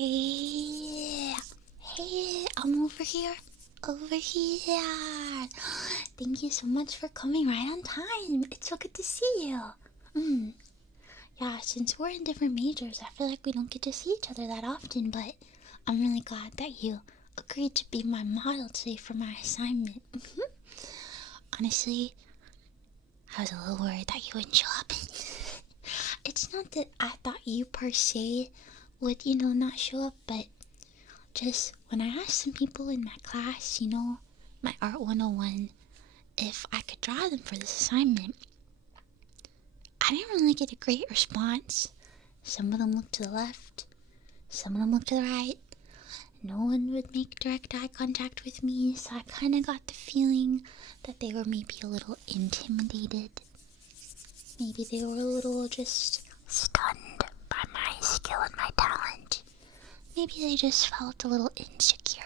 Hey, I'm over here. Thank you so much for coming right on time. It's so good to see you. Yeah, since we're in different majors, I feel like we don't get to see each other that often, but I'm really glad that you agreed to be my model today for my assignment. Honestly, I was a little worried that you wouldn't show up. It's not that I thought you per se would, not show up, but just when I asked some people in my class, my Art 101, if I could draw them for this assignment, I didn't really get a great response. Some of them looked to the left, some of them looked to the right. No one would make direct eye contact with me, so I kind of got the feeling that they were maybe a little intimidated. Maybe they were a little just stunned by my skill and my talent. Maybe they just felt a little insecure.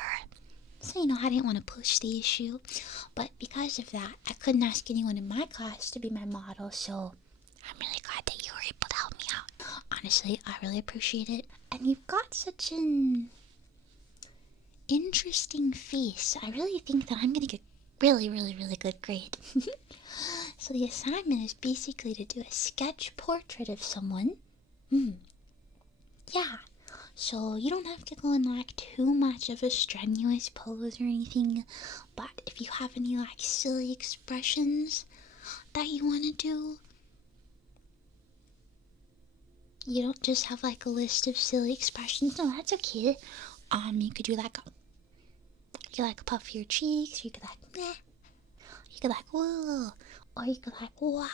So, I didn't want to push the issue. But because of that, I couldn't ask anyone in my class to be my model, so I'm really glad that you were able to help me out. Honestly, I really appreciate it. And you've got such an interesting face. I really think that I'm going to get really, really, really good grade. So the assignment is basically to do a sketch portrait of someone. Yeah. So you don't have to go in like too much of a strenuous pose or anything. But if you have any like silly expressions that you want to do, you don't just have like a list of silly expressions. No, that's okay. You could do like puff your cheeks. You could like meh. You could like whoa, or you could like wow.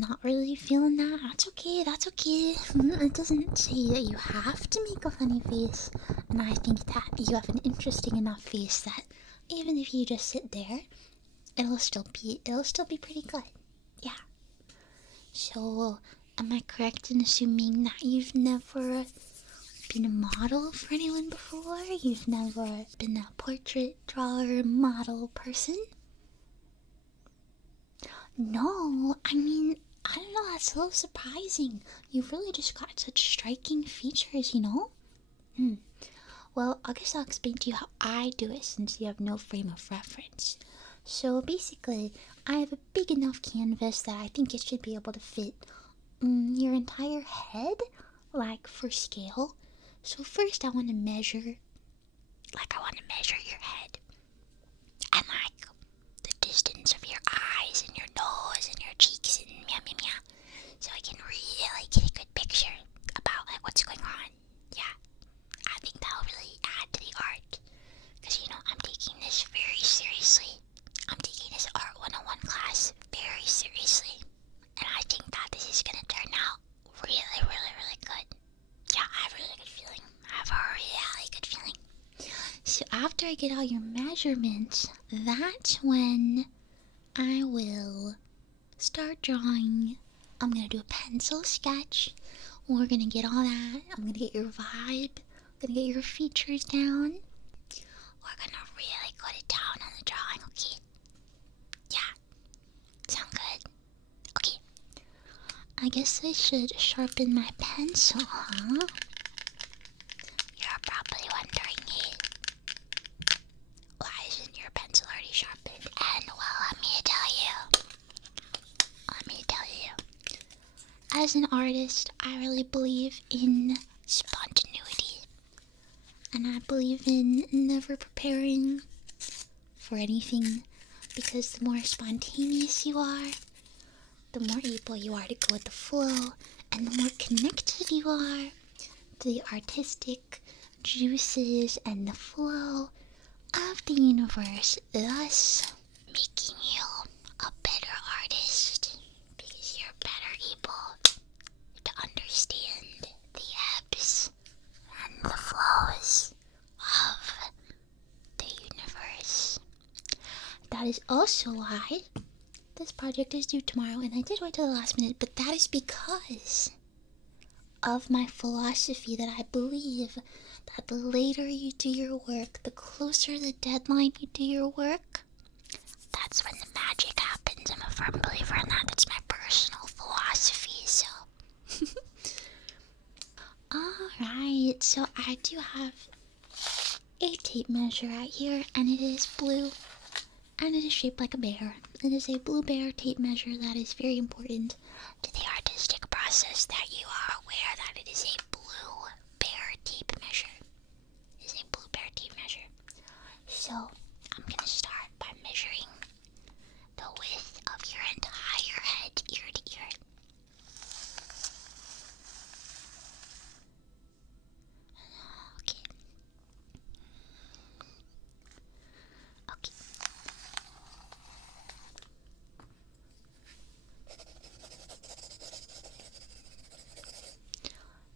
Not really feeling that. That's okay. It doesn't say that you have to make a funny face, and I think that you have an interesting enough face that even if you just sit there, it'll still be pretty good. Yeah. So, am I correct in assuming that you've never been a model for anyone before? You've never been a portrait drawer model person? No, I don't know, that's a little surprising. You've really just got such striking features, Well, I guess I'll explain to you how I do it since you have no frame of reference. So basically, I have a big enough canvas that I think it should be able to fit your entire head, like for scale. So first I want to measure your head and like the distance of your eyes and your nose and your cheeks and meow. So I can really get a good picture about like what's going on. Yeah, I think that'll really add to the art. Because I'm taking this very seriously. I'm taking this Art 101 class very seriously. And I think that this is going to turn out really, really, really good. Yeah, I have a really good feeling. So after I get all your measurements, that's when I will start drawing. I'm going to do a pencil sketch. We're going to get all that. I'm going to get your vibe. I'm going to get your features down. We're going to really put it down on the drawing, okay? Yeah. Sound good? Okay. I guess I should sharpen my pencil, huh? You're probably wondering, hey, why isn't your pencil already sharpened? And well, let me tell you. As an artist, I really believe in spontaneity. And I believe in never preparing for anything. Because the more spontaneous you are, the more able you are to go with the flow. And the more connected you are to the artistic juices and the flow of the universe, thus making you a better artist, because you're better able to understand the ebbs and the flows of the universe. That is also why this project is due tomorrow, and I did wait till the last minute, but that is because of my philosophy that I believe that the later you do your work, the closer the deadline you do your work, that's when the magic happens. I'm a firm believer in that. That's my personal philosophy, so Alright, so I do have a tape measure right here, and it is blue, and it is shaped like a bear. It is a blue bear tape measure that is very important to the artistic process, that you are aware that it is a blue bear tape measure. It is a blue bear tape measure. So, I'm gonna start by measuring the width of your entire head, ear to ear. Okay. Okay.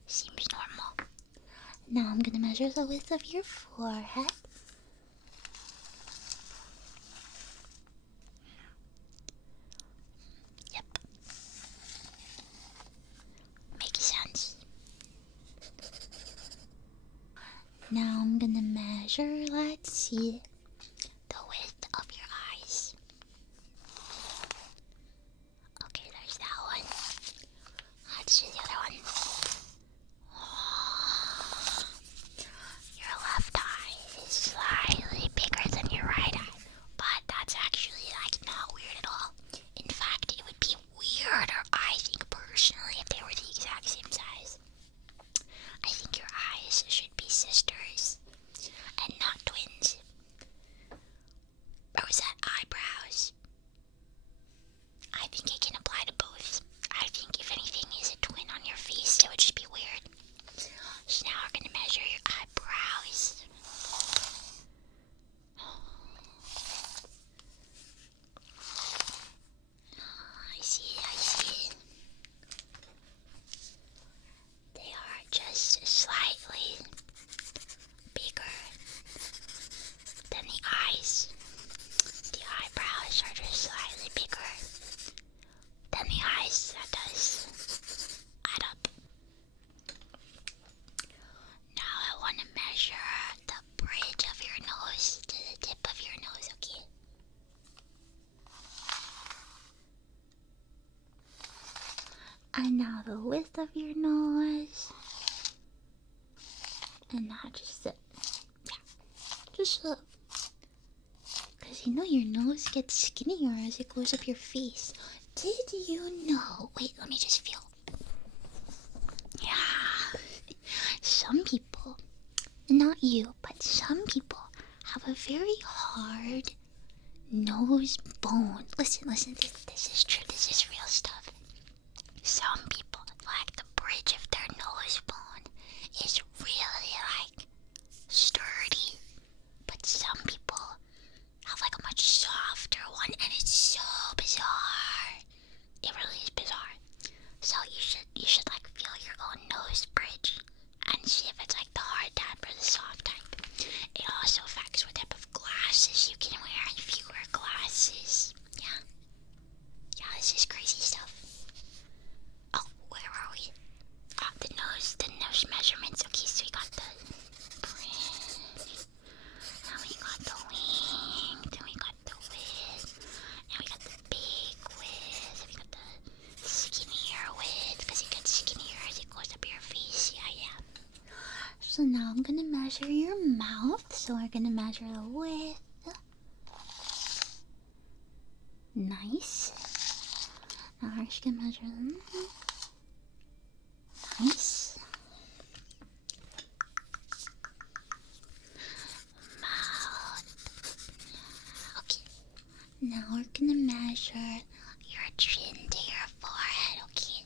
Seems normal. Now I'm gonna measure the width of your forehead. Yep. Makes sense. Now I'm gonna measure, let's see, the width of your eyes. Okay, there's that one. Let's do the other one. Your left eye is slightly bigger than your right eye, but that's actually like not weird at all. In fact, it would be weirder, I think personally, if they were the exact same size. I think your eyes should be sisters and not twins. Or was that eyebrows? I think it can apply to both. I think if anything is a twin on your face, it would just be weird. So now we're gonna measure your eyebrows. I see. They are just slightly bigger than the eyes. The eyebrows are just slightly bigger than the eyes. That does add up. Now I want to measure the bridge of your nose to the tip of your nose, okay? And now the width of your nose. And now just sit. Yeah, just look. Because you know your nose gets skinnier as it goes up your face. Did you know? Wait, let me just feel. Yeah. Some people, not you, but some people have a very hard nose bone. Listen, this is true. This is real stuff. Some people, like the bridge of their nose bone is really like sturdy, but some people have like a much softer one, and it's so bizarre. It really is bizarre. So you should like feel your own nose bridge and see if it's like the hard type or the soft type. It also affects what type of glasses you can wear if you wear glasses. Yeah, this is crazy stuff. Oh, where are we? The nose measurements. Okay, so we got the bridge. Now we got the wing. Then we got the width. Now we got the big width. We got the skinnier width, because it gets skinnier as it goes up your face. Yeah. So now I'm gonna measure your mouth. So we're gonna measure the width. Nice. Now we're just gonna measure them. Nice. Mouth. Okay. Now we're gonna measure your chin to your forehead, okay?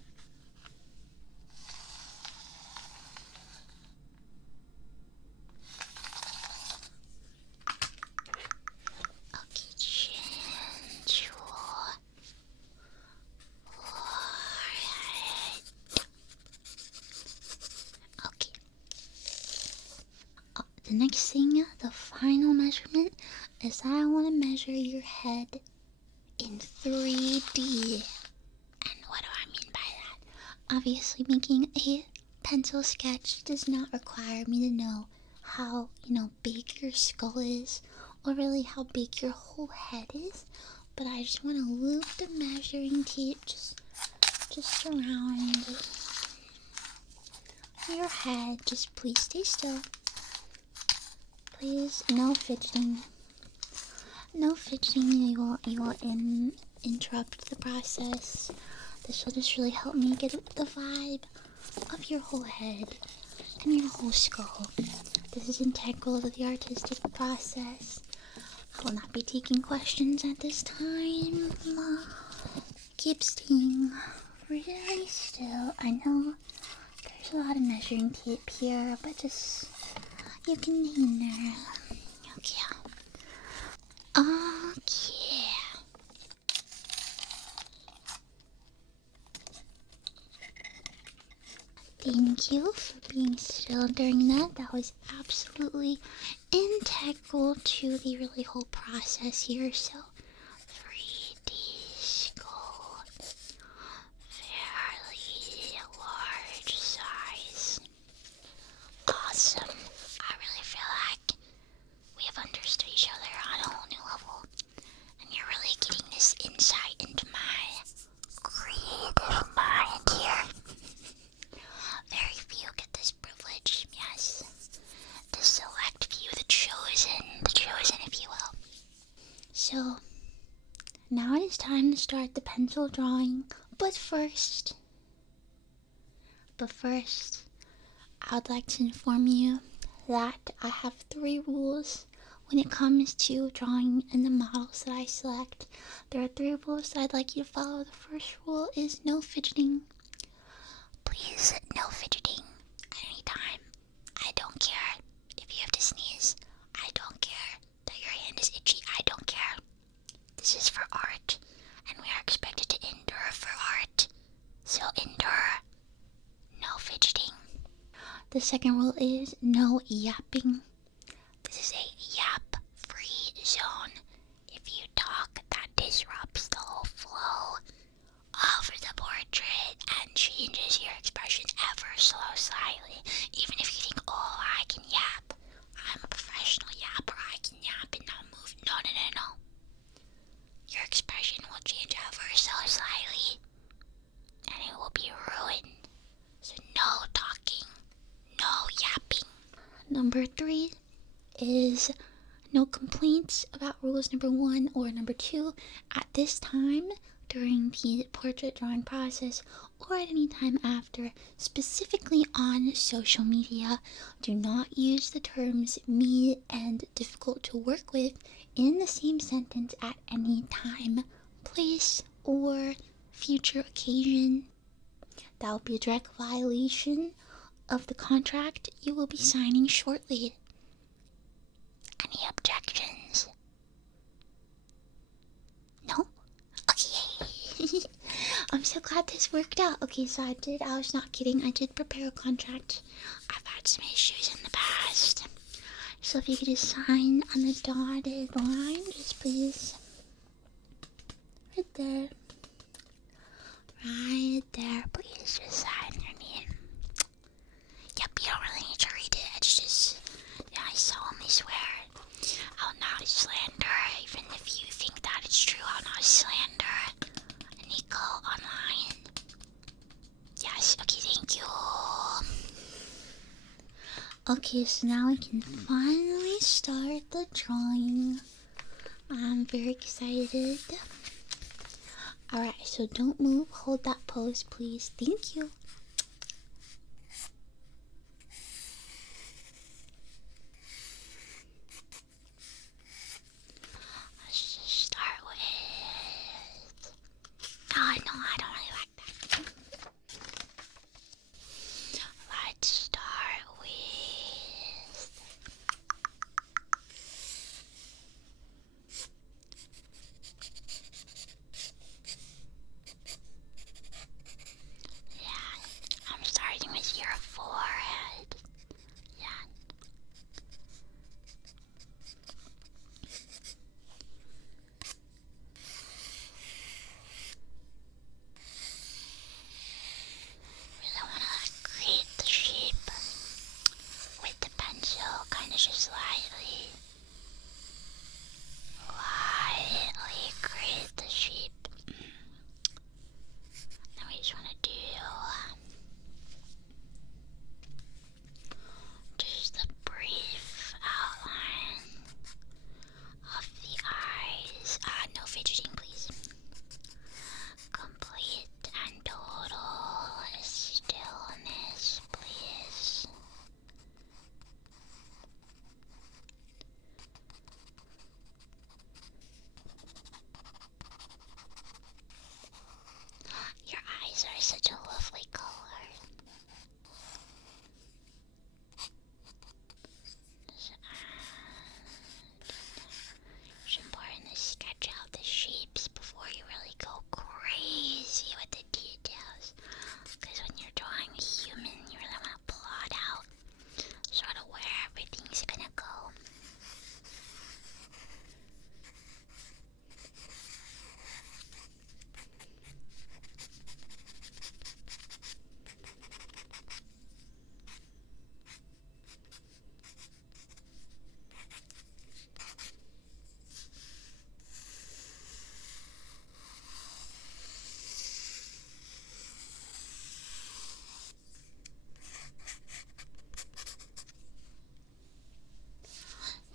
Okay, chin to forehead. Okay. The next thing, the final measurement, is that I want to measure your head in 3D. And what do I mean by that? Obviously, making a pencil sketch does not require me to know how, big your skull is, or really how big your whole head is. But I just want to loop the measuring tape just around your head. Just please stay still. Please, no fidgeting. No fidgeting. You will interrupt the process. This will just really help me get the vibe of your whole head and your whole skull. This is integral to the artistic process. I will not be taking questions at this time. Keep staying really still. I know there's a lot of measuring tape here, but just, you can hang there. Okay. Okay. Thank you for being still during that. That was absolutely integral to the really whole process here. So, 3D skull, fairly large size. Awesome. I really feel like we have understood each other on a whole new level. And you're really getting this insight into my creative mind here. Very few get this privilege, yes. The select few, the chosen if you will. So, now it is time to start the pencil drawing. But first, I would like to inform you that I have 3 rules when it comes to drawing in the models that I select. There are 3 rules that I'd like you to follow. The first rule is no fidgeting. Please, no fidgeting at any time. I don't care if you have to sneeze. I don't care that your hand is itchy. I don't care. This is for art, and we are expected to endure for art. So endure. No fidgeting. The second rule is no yapping. This is a yap-free zone. If you talk, that disrupts the whole flow over the portrait and changes your expression ever so slightly. Even if you think, oh, I can yap, I'm a professional yapper, I can yap and not move. No. Your expression will change ever so slightly, and it will be ruined. So no talking, no yapping. Number 3 is no complaints about rules number 1 or number 2 at this time during the portrait drawing process or at any time after. Specifically on social media, do not use the terms me and difficult to work with in the same sentence at any time, place, or future occasion. That will be a direct violation of the contract you will be signing shortly. Any objections? No? Okay. I'm so glad this worked out. Okay, so I was not kidding. I did prepare a contract. I've had some issues in the past. So if you could just sign on the dotted line, just please. Right there. Right there. Please just sign your name. Yep, you don't really need to read it. It's just, I solemnly swear I'll not slander, even if you think that it's true, I'll not slander Nico online. Yes, okay, thank you. Okay, so now we can finally start the drawing. I'm very excited. Alright, so don't move, hold that pose, please. Thank you. Let's just start with... No, I don't really like that. Let's start with... Yeah, I'm starting with your forehead. Yeah. Really want to create the shape with the pencil, kind of just lightly create the shape. Now we just want to do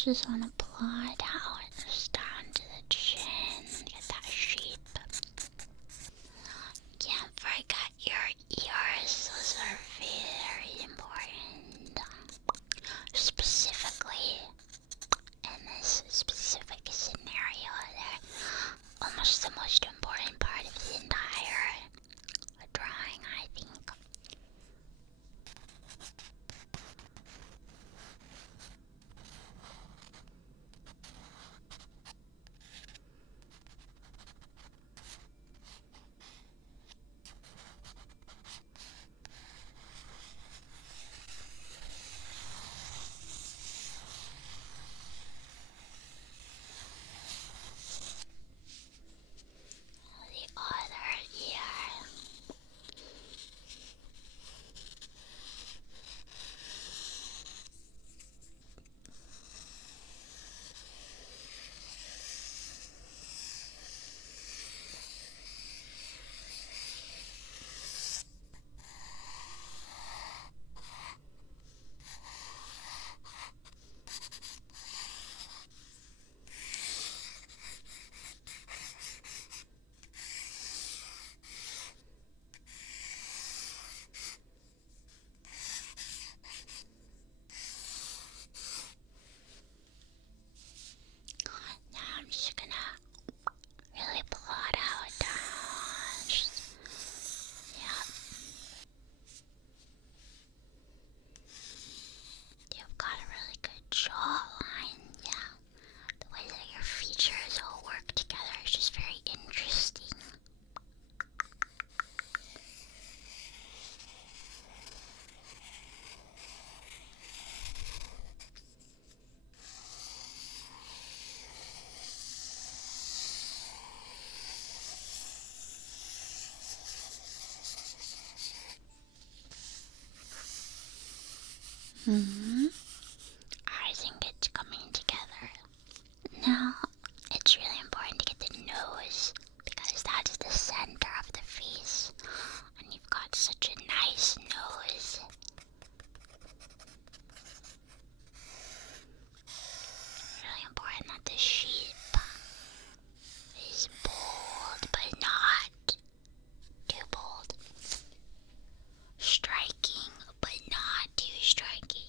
Just want to plot out just down to the chin. Get that shape. Can't forget your ears. Those are very important. Specifically, in this specific scenario, they're almost the most important part of the entire drawing, I think. The other ear. Now I'm just gonna really plot out down. Yeah. You've got a really good jawline. Yeah. The way that your features all work together is just very interesting. I think it's coming together. Now, it's really important to get the nose, because that is the center of the face, and you've got such a nice nose. Really important that the shape is bold, but not too bold. Striking, but not too striking.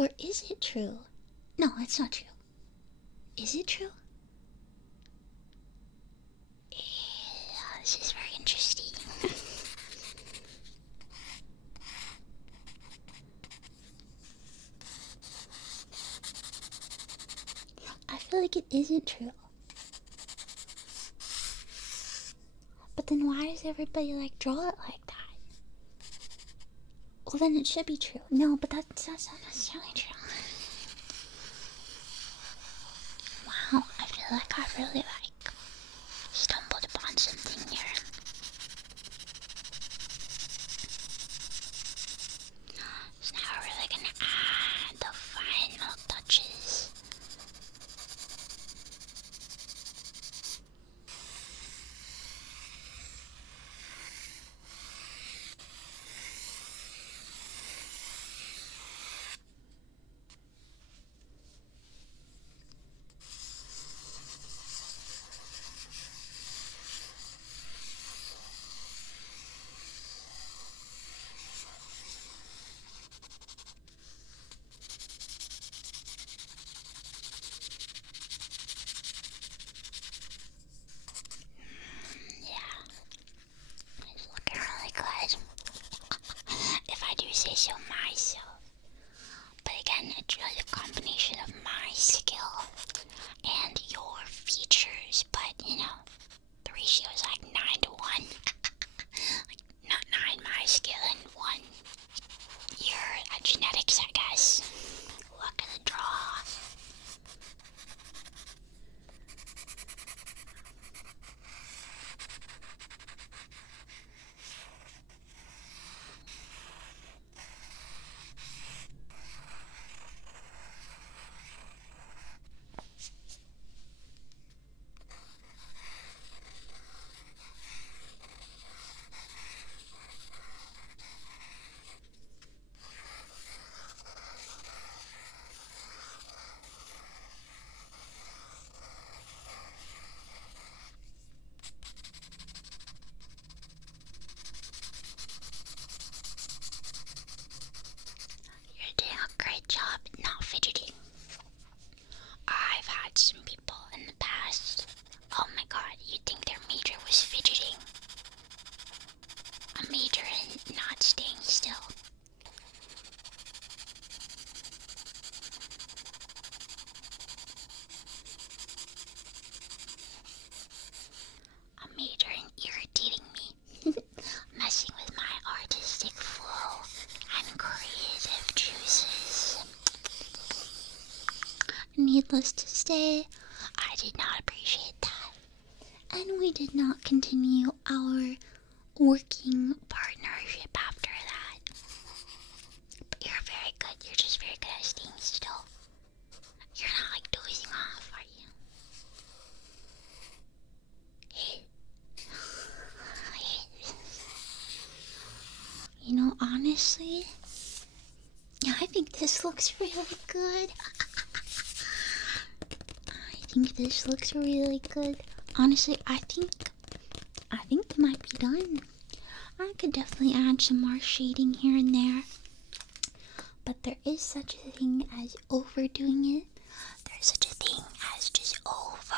Or is it true? No, it's not true. Is it true? Yeah, this is very interesting. I feel like it isn't true. But then why does everybody like draw it like that? Well, then it should be true. No, but that's not necessarily true. Wow, I feel like I really like stumbled upon something here. So now we're really gonna add the final touches. It's looking really good. If I do say so myself. But again, it's really a combination of my skill and your features. But, the ratio is like 9 to 1. Like, not 9 my skill and 1 your genetics, I guess. Luck of the draw. You're doing a great job not fidgeting. I've had some people in the past. Oh my god, you'd think their major was fidgeting. A major in not staying still. A major in irritating me. Messing with my artistic flow and creative juices. Needless to say, I did not appreciate that. And we did not continue our working partnership after that. But you're very good. You're just very good at staying still. You're not like dozing off, are you? Honestly, I think this looks really good. I think this looks really good. Honestly, I think it might be done. I could definitely add some more shading here and there. But there is such a thing as overdoing it. There's such a thing as just over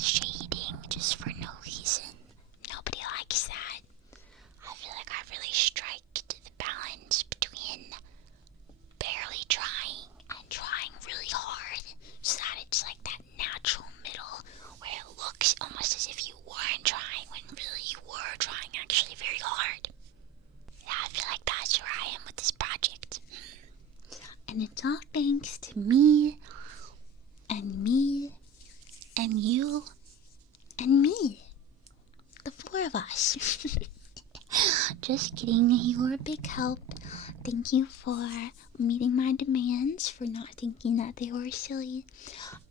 shading just for no reason. Nobody likes that. I feel like I've really striked the balance between barely trying and trying really hard, so that it's like that natural middle where it looks almost as if you weren't trying when really you were trying actually very hard. Yeah, I feel like that's where I am with this project. And it's all thanks to me and you and me. The 4 of us. Just kidding, you were a big help. Thank you for meeting my demands, for not thinking that they were silly.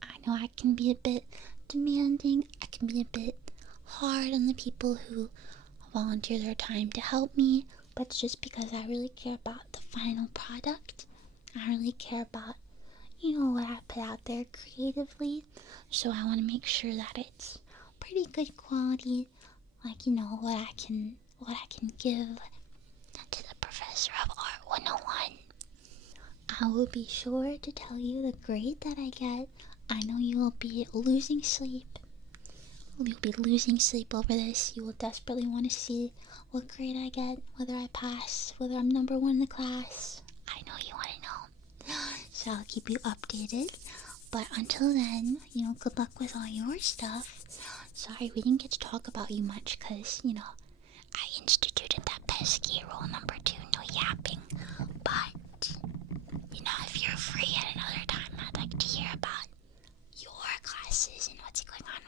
I know I can be a bit demanding, I can be a bit hard on the people who volunteer their time to help me, but it's just because I really care about the final product. I really care about, what I put out there creatively, so I want to make sure that it's pretty good quality, like, what I can give to the Professor of Art 101. I will be sure to tell you the grade that I get. I know you will be losing sleep. You'll be losing sleep over this. You will desperately want to see what grade I get, whether I pass, whether I'm number one in the class. I know you want to know. So I'll keep you updated. But until then, good luck with all your stuff. Sorry we didn't get to talk about you much because, I instituted that pesky rule number 2, no yapping. But, if you're free at another time, I'd like to hear about your classes and what's going on